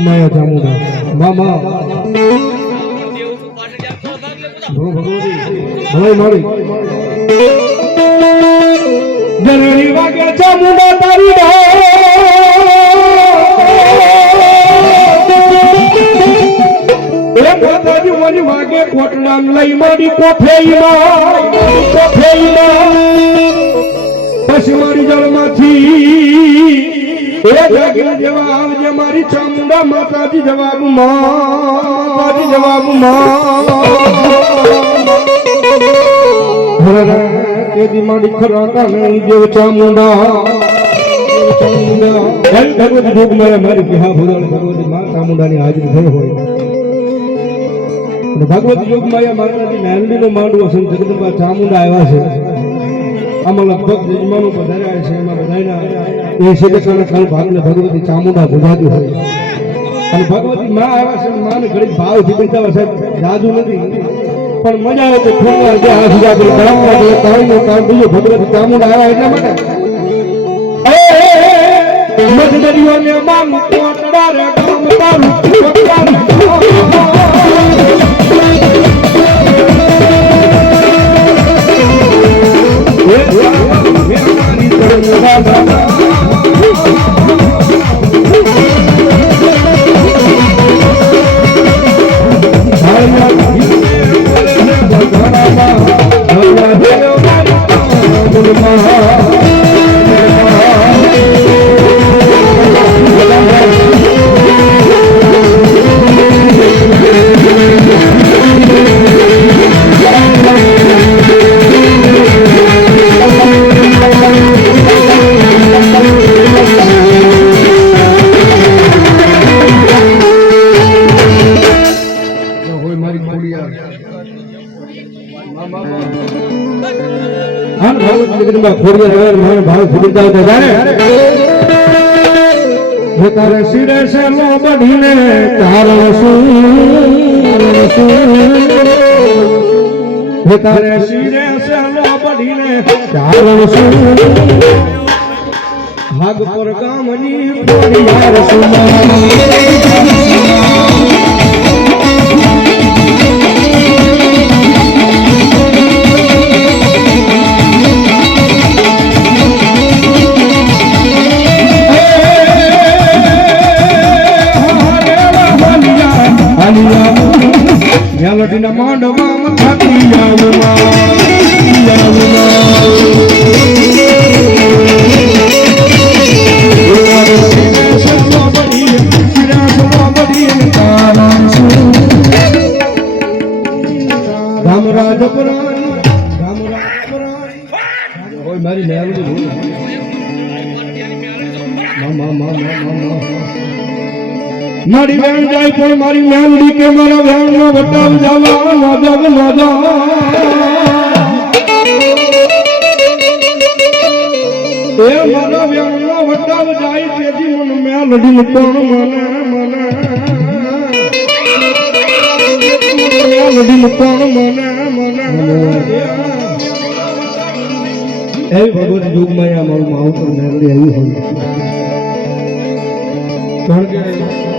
જોગમાયા ચામુંડા મામા બોલો ભગવતી ભલે મારી જનની વાગે ચામુંડા તારી એ માતાજી મારી વાગે કોટડા લઈ મારી કોફેઈમાં પછી મારી જળમાંથી એ જાગીને જેવા આવજે મારી ચામુંડા માતાજી જવાબ તેદી મારી ખરા કાને દેવ ચામુંડા ભગવતી જોગમાયા મારી કે હા ભગવતી મા ચામુંડાની હાજરી થઈ હોય અને ભગવતી જોગમાયા માતાજી મેલડીનો માંડવો છે જગદંબા ચામુંડા આવ્યા છે આમાં લગભગ યજમાનો પધાર્યા છે એમાં બધાના એ સિદ્ધકાના કાલ ભાગને ભગવતી ચામુંડા ગુજરાતી હોય અને ભગવતી માં આવ્યા છે માને ઘડી ભાવથી બેઠા સાહેબ જાદુ નથી પણ મજા આવે તો થોડા જે આ સુધા કરી તળાવમાં જે તળાવનો કામ બીજો ભગવતી ચામુંડા આવ્યા એટલા માટે મધદરીઓને માન કોટડા રે ગામ તારું તારે શિરે છે લો બઢીને તારો શું તારે શિરે છે લો બઢીને તારો શું ભાગ પર ગામની કોડિયાર મેલડીના માંડવામાં થાકી મારી મેલડી મારી વેણ જાય પણ મારી મેલડી કે મારા વેણ નો વટાવ જવા નજર એ મારા વેણ નો વટાવ જાય તેજી મન મેલડી પણ મને મેલડી પણ મને એ ભગવતી જોગમાયા મારું માવતર મેલડી આવી હોય કારણ કે